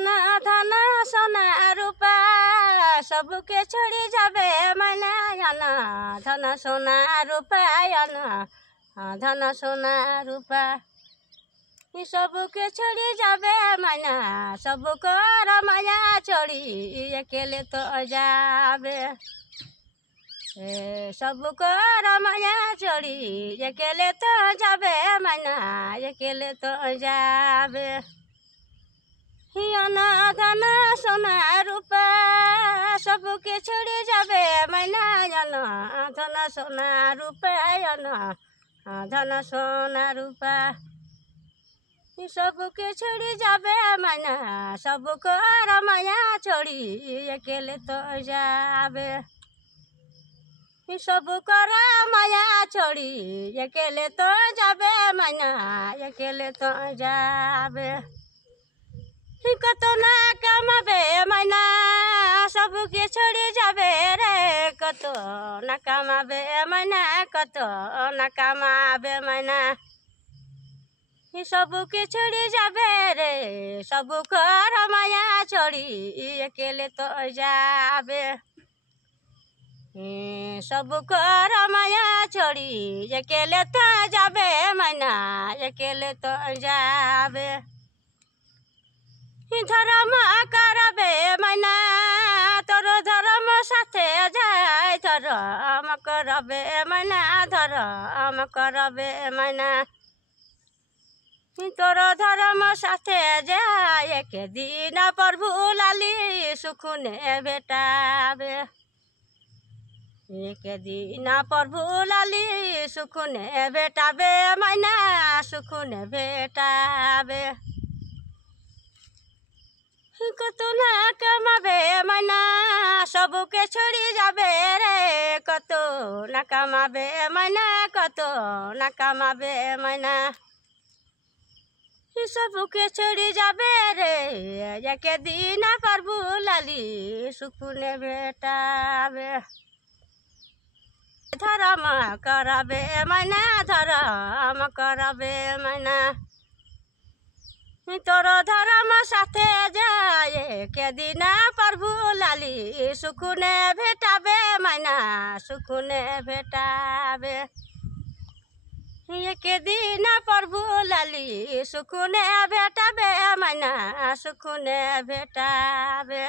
अना धन सोना रूपा सबके छोड़ी जाबे मैना अना धन सोना रूपा अना धन सोना रूपा सबके छोड़ी जाबे मैना सबको रमाया छोड़ी अकेले तो जाबे सबको रमाया छोड़ी अकेले तो जाबे मैना अकेले तो जाबे अना धन सोना रूपा सबके छोड़ी जाबे मैना अना धन सोना रूपा अना धन सोना रूपा सबके छोड़ी जाबे मैना सबको रमाया छोड़ी अकेले तो जाबे सबको रमाया छोड़ी अकेले तो जाबे मैना अकेले तो जाबे कतो ना कमाबे मैना सबके छोड़ी जाबे रे कतो ना कमाबे मैना कतो ना कमाबे मैना सबके छोड़ी जाबे रे सबको रमाया छोड़ी अकेले तो जाबे सबको रमाया छोड़ी अकेले तो जाबे मैना अकेले तो जाबे धर्म करबे मैना तोरो धर्म साथे जाय धर्म करबे मैना धर्म करबे मैना तोरो धर्म साथे जाय के दिन प्रभु लाली सुखुने भेटाबे एक दिन प्रभु लाली सुखुने भेटाबे मैना सुखुने भेटाबे कतो ना कमाबे मैना सबके छोड़ी जाबे रे कतो ना कमाबे मैना कतो ना कमाबे मैना सबके छोड़ी जाबे रे एक दिन प्रभु लाली सुखुने भेटाबे धर्म करबे मैना धर्म करबे मैना तोरो धर्म साथे जाय के दिन प्रभु लाली सुखुने भेटाबे मैना सुखुने भेटाबे एक दिन प्रभु लाली सुखुने भेटाबे मैना सुखुने भेटाबे।